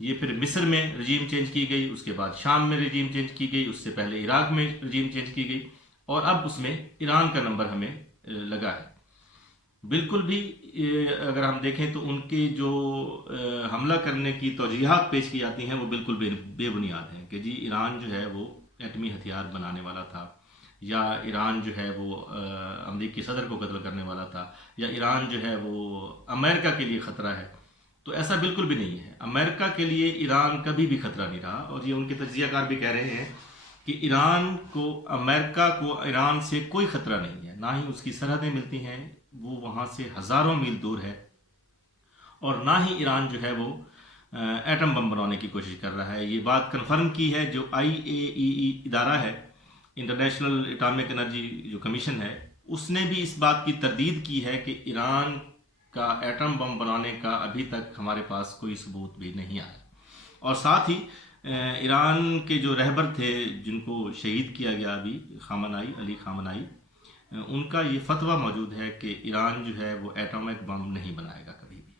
یہ پھر مصر میں رجیم چینج کی گئی، اس کے بعد شام میں رجیم چینج کی گئی، اس سے پہلے عراق میں رجیم چینج کی گئی، اور اب اس میں ایران کا نمبر ہمیں لگا ہے۔ بالکل بھی اگر ہم دیکھیں تو ان کے جو حملہ کرنے کی توجیہات پیش کی جاتی ہیں وہ بالکل بے بنیاد ہیں کہ جی ایران جو ہے وہ ایٹمی ہتھیار بنانے والا تھا، یا ایران جو ہے وہ امریکی صدر کو قتل کرنے والا تھا، یا ایران جو ہے وہ امریکہ کے لیے خطرہ ہے۔ تو ایسا بالکل بھی نہیں ہے، امریکہ کے لیے ایران کبھی بھی خطرہ نہیں رہا، اور یہ ان کے تجزیہ کار بھی کہہ رہے ہیں کہ ایران کو، امریکہ کو ایران سے کوئی خطرہ نہیں ہے، نہ ہی اس کی سرحدیں ملتی ہیں، وہ وہاں سے ہزاروں میل دور ہے، اور نہ ہی ایران جو ہے وہ ایٹم بم بنانے کی کوشش کر رہا ہے۔ یہ بات کنفرم کی ہے جو IAEA ادارہ ہے، انٹرنیشنل اٹامک انرجی جو کمیشن ہے، اس نے بھی اس بات کی تردید کی ہے کہ ایران کا ایٹم بم بنانے کا ابھی تک ہمارے پاس کوئی ثبوت بھی نہیں آیا۔ اور ساتھ ہی ایران کے جو رہبر تھے جن کو شہید کیا گیا ابھی، خامنائی، علی خامنائی، ان کا یہ فتویٰ موجود ہے کہ ایران جو ہے وہ ایٹمک بم نہیں بنائے گا کبھی بھی۔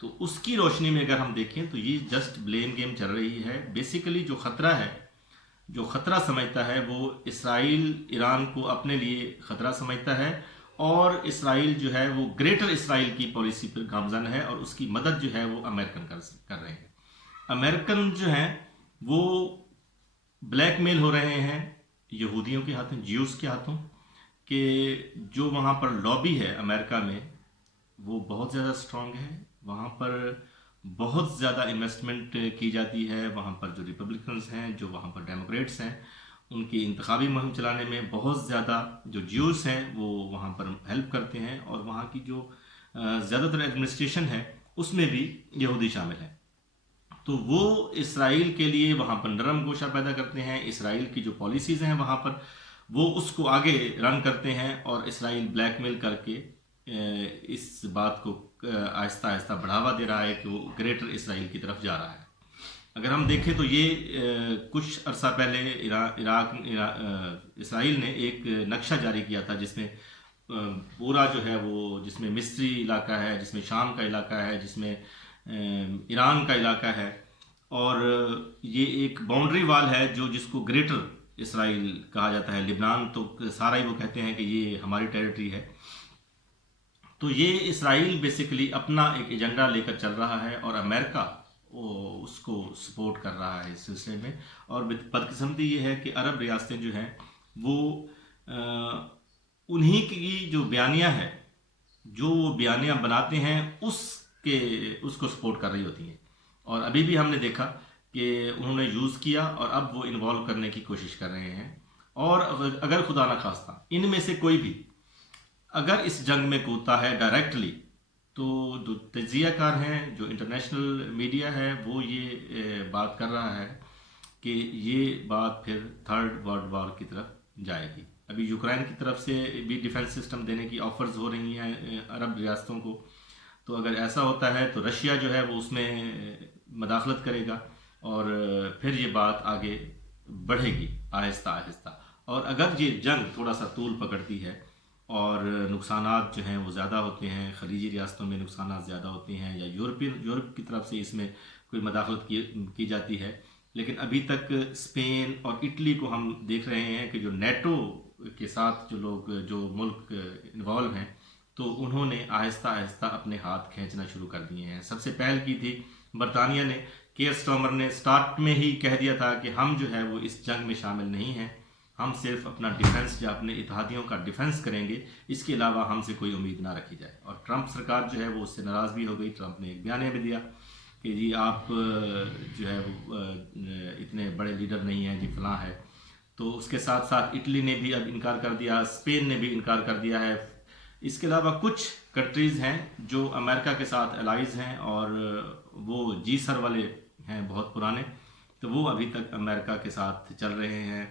تو اس کی روشنی میں اگر ہم دیکھیں تو یہ جسٹ بلیم گیم چل رہی ہے۔ بیسیکلی جو خطرہ ہے، جو خطرہ سمجھتا ہے وہ اسرائیل ایران کو اپنے لیے خطرہ سمجھتا ہے، اور اسرائیل جو ہے وہ گریٹر اسرائیل کی پالیسی پر گامزن ہے، اور اس کی مدد جو ہے وہ امریکن کر رہے ہیں۔ امریکن جو ہیں وہ بلیک میل ہو رہے ہیں یہودیوں کے ہاتھوں، جیوز کے ہاتھوں، کہ جو وہاں پر لابی ہے امریکہ میں وہ بہت زیادہ سٹرونگ ہے، وہاں پر بہت زیادہ انویسٹمنٹ کی جاتی ہے، وہاں پر جو ریپبلکنز ہیں، جو وہاں پر ڈیموکریٹس ہیں، ان کی انتخابی مہم چلانے میں بہت زیادہ جو جیوز ہیں وہ وہاں پر ہیلپ کرتے ہیں، اور وہاں کی جو زیادہ تر ایڈمنسٹریشن ہے اس میں بھی یہودی شامل ہیں۔ تو وہ اسرائیل کے لیے وہاں پر نرم گوشہ پیدا کرتے ہیں، اسرائیل کی جو پالیسیز ہیں وہاں پر وہ اس کو آگے رن کرتے ہیں، اور اسرائیل بلیک میل کر کے اس بات کو آہستہ آہستہ بڑھاوا دے رہا ہے کہ وہ گریٹر اسرائیل کی طرف جا رہا ہے۔ اگر ہم دیکھیں تو یہ کچھ عرصہ پہلے اسرائیل نے ایک نقشہ جاری کیا تھا جس میں پورا جو ہے وہ، جس میں مصری علاقہ ہے، جس میں شام کا علاقہ ہے، جس میں ایران کا علاقہ ہے، اور یہ ایک باؤنڈری وال ہے جس کو گریٹر اسرائیل کہا جاتا ہے۔ لبنان تو سارا ہی وہ کہتے ہیں کہ یہ ہماری ٹیریٹری ہے۔ تو یہ اسرائیل بیسیکلی اپنا ایک ایجنڈا لے کر چل رہا ہے، اور امریکہ اس کو سپورٹ کر رہا ہے اس سلسلے میں۔ اور بدقسمتی یہ ہے کہ عرب ریاستیں جو ہیں وہ انہی کی جو بیانیہ ہے، جو وہ بیانیہ بناتے ہیں اس کو سپورٹ کر رہی ہوتی ہیں، اور ابھی بھی ہم نے دیکھا کہ انہوں نے یوز کیا، اور اب وہ انوالو کرنے کی کوشش کر رہے ہیں۔ اور اگر خدا نخواستہ ان میں سے کوئی بھی اگر اس جنگ میں کودتا ہے ڈائریکٹلی، تو جو تجزیہ کار ہیں، جو انٹرنیشنل میڈیا ہے، وہ یہ بات کر رہا ہے کہ یہ بات پھر تھرڈ ورلڈ وار کی طرف جائے گی۔ ابھی یوکرین کی طرف سے بھی ڈیفنس سسٹم دینے کی آفرز ہو رہی ہیں عرب ریاستوں کو، تو اگر ایسا ہوتا ہے تو رشیا جو ہے وہ اس میں مداخلت کرے گا، اور پھر یہ بات آگے بڑھے گی آہستہ آہستہ۔ اور اگر یہ جنگ تھوڑا سا طول پکڑتی ہے اور نقصانات جو ہیں وہ زیادہ ہوتے ہیں، خلیجی ریاستوں میں نقصانات زیادہ ہوتے ہیں، یا یورپ کی طرف سے اس میں کوئی مداخلت کی جاتی ہے، لیکن ابھی تک اسپین اور اٹلی کو ہم دیکھ رہے ہیں کہ جو نیٹو کے ساتھ جو ملک انوالو ہیں، تو انہوں نے آہستہ آہستہ اپنے ہاتھ کھینچنا شروع کر دیے ہیں۔ سب سے پہل کی تھی برطانیہ نے، کیئر سٹارمر نے سٹارٹ میں ہی کہہ دیا تھا کہ ہم جو ہے وہ اس جنگ میں شامل نہیں ہیں، ہم صرف اپنا ڈیفنس یا اپنے اتحادیوں کا ڈیفنس کریں گے، اس کے علاوہ ہم سے کوئی امید نہ رکھی جائے۔ اور ٹرمپ سرکار جو ہے وہ اس سے ناراض بھی ہو گئی۔ ٹرمپ نے ایک بیانیہ بھی دیا کہ جی آپ جو ہے وہ اتنے بڑے لیڈر نہیں ہیں، جی فلاں ہے۔ تو اس کے ساتھ ساتھ اٹلی نے بھی اب انکار کر دیا، اسپین نے بھی انکار کر دیا ہے۔ اس کے علاوہ کچھ کنٹریز ہیں جو امریکہ کے ساتھ الائز ہیں، اور وہ جی سر والے ہیں بہت پرانے، تو وہ ابھی تک امریکہ کے ساتھ چل رہے ہیں۔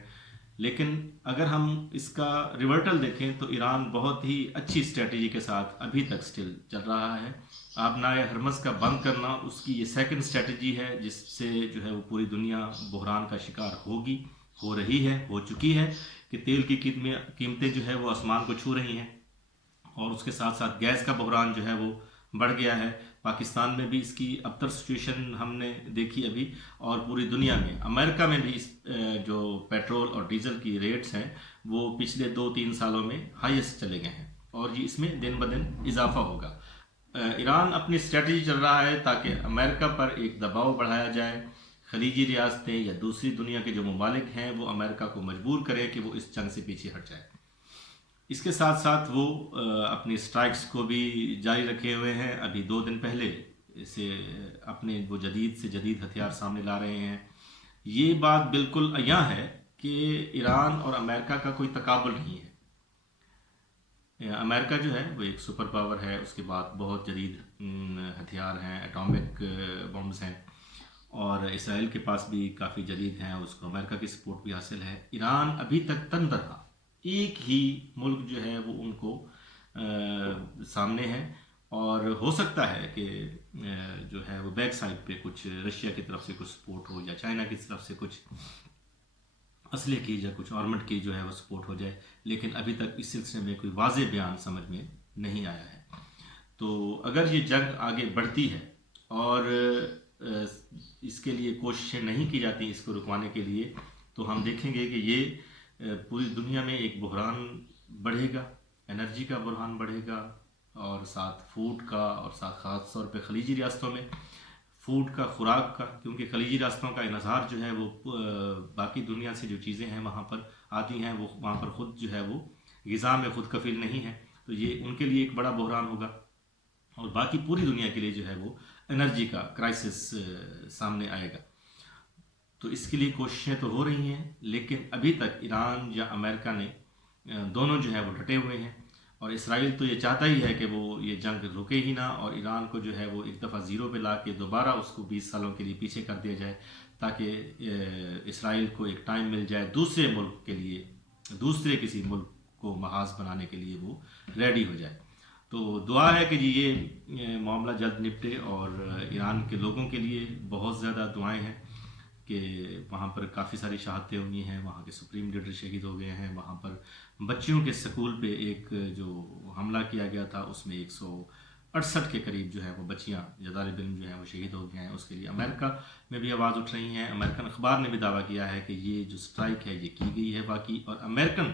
لیکن اگر ہم اس کا ریورٹل دیکھیں تو ایران بہت ہی اچھی اسٹریٹجی کے ساتھ ابھی تک سٹل چل رہا ہے۔ آبنائے ہرمز کا بند کرنا اس کی یہ سیکنڈ اسٹریٹجی ہے، جس سے جو ہے وہ پوری دنیا بحران کا شکار ہوگی، ہو رہی ہے، ہو چکی ہے، کہ تیل کی قیمتیں جو ہے وہ آسمان کو چھو رہی ہیں، اور اس کے ساتھ ساتھ گیس کا بحران جو ہے وہ بڑھ گیا ہے۔ پاکستان میں بھی اس کی ابتر سچویشن ہم نے دیکھی ابھی، اور پوری دنیا میں، امریکہ میں بھی اس جو پیٹرول اور ڈیزل کی ریٹس ہیں وہ پچھلے 2-3 سالوں میں ہائیسٹ چلے گئے ہیں، اور یہ اس میں دن بدن اضافہ ہوگا۔ ایران اپنی اسٹریٹجی چل رہا ہے تاکہ امریکہ پر ایک دباؤ بڑھایا جائے، خلیجی ریاستیں یا دوسری دنیا کے جو ممالک ہیں وہ امریکہ کو مجبور کرے کہ وہ اس جنگ سے پیچھے ہٹ جائے۔ اس کے ساتھ ساتھ وہ اپنی سٹرائکس کو بھی جاری رکھے ہوئے ہیں۔ ابھی 2 دن پہلے اسے اپنے وہ جدید سے جدید ہتھیار سامنے لا رہے ہیں۔ یہ بات بالکل عیاں ہے کہ ایران اور امریکہ کا کوئی تقابل نہیں ہے۔ امریکہ جو ہے وہ ایک سپر پاور ہے، اس کے بعد بہت جدید ہتھیار ہیں، ایٹامک بمز ہیں، اور اسرائیل کے پاس بھی کافی جدید ہیں، اس کو امریکہ کی سپورٹ بھی حاصل ہے۔ ایران ابھی تک تنہا ایک ہی ملک جو ہے وہ ان کو سامنے ہے، اور ہو سکتا ہے کہ جو ہے وہ بیک سائڈ پہ کچھ رشیا کی طرف سے کچھ سپورٹ ہو، یا چائنا کی طرف سے کچھ اسلحے کی یا کچھ آرمٹ کی جو ہے وہ سپورٹ ہو جائے، لیکن ابھی تک اس سلسلے میں کوئی واضح بیان سمجھ میں نہیں آیا ہے۔ تو اگر یہ جنگ آگے بڑھتی ہے اور اس کے لیے کوششیں نہیں کی جاتی اس کو رکوانے کے لیے، تو ہم دیکھیں گے کہ یہ پوری دنیا میں ایک بحران بڑھے گا، انرجی کا بحران بڑھے گا، اور ساتھ فوڈ کا، اور ساتھ خاص طور پہ خلیجی ریاستوں میں فوڈ کا، خوراک کا، کیونکہ خلیجی ریاستوں کا انحصار جو ہے وہ باقی دنیا سے جو چیزیں ہیں وہاں پر آتی ہیں، وہ وہاں پر خود جو ہے وہ غذا میں خود کفیل نہیں ہے، تو یہ ان کے لیے ایک بڑا بحران ہوگا، اور باقی پوری دنیا کے لیے جو ہے وہ انرجی کا کرائسس سامنے آئے گا۔ تو اس کے لیے کوششیں تو ہو رہی ہیں، لیکن ابھی تک ایران یا امریکہ نے دونوں جو ہے وہ ڈٹے ہوئے ہیں، اور اسرائیل تو یہ چاہتا ہی ہے کہ وہ یہ جنگ رکے ہی نہ، اور ایران کو جو ہے وہ ایک دفعہ زیرو پہ لا کے دوبارہ اس کو 20 سالوں کے لیے پیچھے کر دیا جائے، تاکہ اسرائیل کو ایک ٹائم مل جائے دوسرے ملک کے لیے، دوسرے کسی ملک کو محاذ بنانے کے لیے وہ ریڈی ہو جائے۔ تو دعا ہے کہ جی یہ معاملہ جلد نپٹے، اور ایران کے لوگوں کے لیے بہت زیادہ دعائیں ہیں کہ وہاں پر کافی ساری شہادتیں ہوئی ہیں، وہاں کے سپریم لیڈر شہید ہو گئے ہیں، وہاں پر بچیوں کے سکول پہ ایک جو حملہ کیا گیا تھا اس میں 168 کے قریب جو ہے وہ بچیاں یا طالب علم جو ہیں وہ شہید ہو گئے ہیں۔ اس کے لیے امریکہ میں بھی آواز اٹھ رہی ہیں، امریکن اخبار نے بھی دعویٰ کیا ہے کہ یہ جو سٹرائک ہے یہ کی گئی ہے واقعی، اور امریکن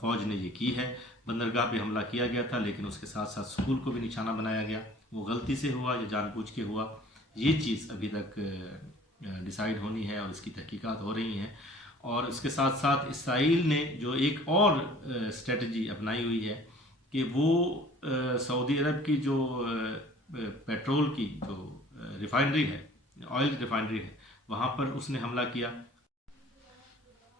فوج نے یہ کی ہے۔ بندرگاہ پہ حملہ کیا گیا تھا، لیکن اس کے ساتھ ساتھ سکول کو بھی نشانہ بنایا گیا، وہ غلطی سے ہوا یا جان بوجھ کے ہوا، یہ چیز ابھی تک ڈیسائیڈ ہونی ہے، اور اس کی تحقیقات ہو رہی ہیں۔ اور اس کے ساتھ ساتھ اسرائیل نے جو ایک اور اسٹریٹجی اپنائی ہوئی ہے کہ وہ سعودی عرب کی جو پیٹرول کی جو ریفائنری ہے، آئل ریفائنری ہے، وہاں پر اس نے حملہ کیا،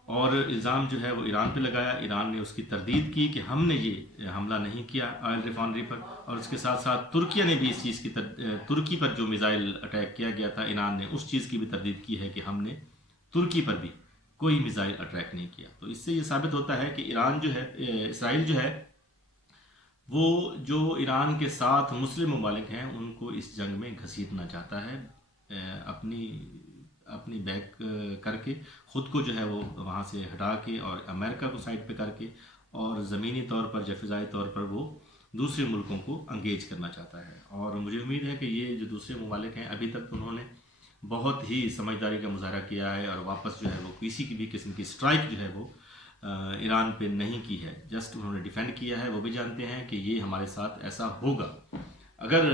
اور الزام جو ہے وہ ایران پہ لگایا۔ ایران نے اس کی تردید کی کہ ہم نے یہ حملہ نہیں کیا آئل ریفائنری پر، اور اس کے ساتھ ساتھ ترکیہ نے بھی اس چیز کی ترکی پر جو میزائل اٹیک کیا گیا تھا، ایران نے اس چیز کی بھی تردید کی ہے کہ ہم نے ترکی پر بھی کوئی میزائل اٹیک نہیں کیا۔ تو اس سے یہ ثابت ہوتا ہے کہ ایران جو ہے، اسرائیل جو ہے وہ جو ایران کے ساتھ مسلم ممالک ہیں ان کو اس جنگ میں گھسیٹنا چاہتا ہے، اپنی بیک کر کے، خود کو جو ہے وہ وہاں سے ہٹا کے، اور امریکہ کو سائڈ پہ کر کے، اور زمینی طور پر یا فضائی طور پر وہ دوسرے ملکوں کو انگیج کرنا چاہتا ہے۔ اور مجھے امید ہے کہ یہ جو دوسرے ممالک ہیں ابھی تک انہوں نے بہت ہی سمجھداری کا مظاہرہ کیا ہے، اور واپس جو ہے وہ کسی کی بھی قسم کی سٹرائک جو ہے وہ ایران پہ نہیں کی ہے، جسٹ انہوں نے ڈیفینڈ کیا ہے۔ وہ بھی جانتے ہیں کہ یہ ہمارے ساتھ ایسا ہوگا، اگر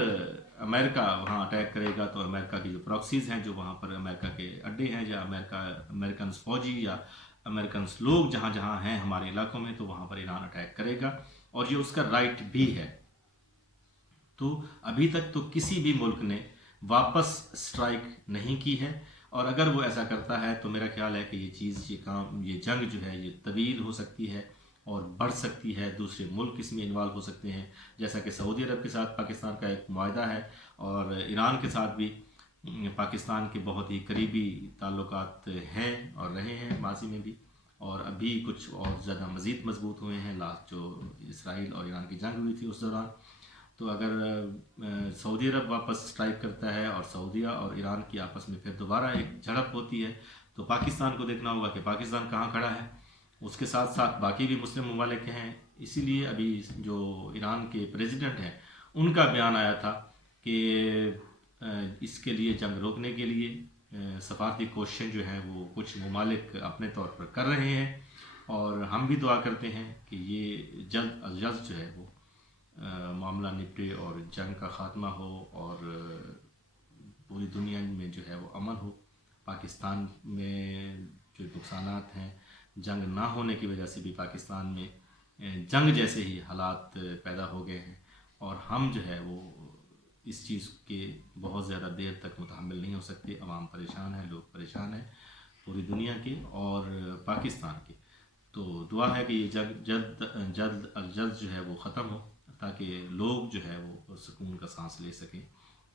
امریکہ وہاں اٹیک کرے گا تو امریکہ کی جو پراکسیز ہیں، جو وہاں پر امریکہ کے اڈے ہیں، یا امریکنز فوجی یا امریکنز لوگ جہاں جہاں ہیں ہمارے علاقوں میں، تو وہاں پر ایران اٹیک کرے گا، اور یہ اس کا رائٹ بھی ہے۔ تو ابھی تک تو کسی بھی ملک نے واپس سٹرائک نہیں کی ہے، اور اگر وہ ایسا کرتا ہے تو میرا خیال ہے کہ یہ چیز، یہ جنگ جو ہے یہ طویل ہو سکتی ہے اور بڑھ سکتی ہے، دوسرے ملک اس میں انوالو ہو سکتے ہیں، جیسا کہ سعودی عرب کے ساتھ پاکستان کا ایک معاہدہ ہے، اور ایران کے ساتھ بھی پاکستان کے بہت ہی قریبی تعلقات ہیں اور رہے ہیں ماضی میں بھی، اور ابھی کچھ اور زیادہ مزید مضبوط ہوئے ہیں لاسٹ جو اسرائیل اور ایران کی جنگ ہوئی تھی اس دوران۔ تو اگر سعودی عرب واپس سٹرائک کرتا ہے اور سعودیہ اور ایران کی آپس میں پھر دوبارہ ایک جھڑپ ہوتی ہے، تو پاکستان کو دیکھنا ہوگا کہ پاکستان کہاں کھڑا ہے، اس کے ساتھ ساتھ باقی بھی مسلم ممالک ہیں۔ اسی لیے ابھی جو ایران کے پریزیڈنٹ ہیں ان کا بیان آیا تھا کہ اس کے لیے جنگ روکنے کے لیے سفارتی کوششیں جو ہیں وہ کچھ ممالک اپنے طور پر کر رہے ہیں، اور ہم بھی دعا کرتے ہیں کہ یہ جلد از جلد جو ہے وہ معاملہ نپٹے اور جنگ کا خاتمہ ہو، اور پوری دنیا میں جو ہے وہ امن ہو۔ پاکستان میں جو نقصانات ہیں جنگ نہ ہونے کی وجہ سے بھی پاکستان میں جنگ جیسے ہی حالات پیدا ہو گئے ہیں، اور ہم جو ہے وہ اس چیز کے بہت زیادہ دیر تک متحمل نہیں ہو سکتے۔ عوام پریشان ہے، لوگ پریشان ہیں پوری دنیا کے اور پاکستان کے۔ تو دعا ہے کہ یہ جنگ جلد از جلد جو ہے وہ ختم ہو، تاکہ لوگ جو ہے وہ سکون کا سانس لے سکیں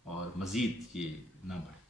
اور مزید یہ نہ بڑھے۔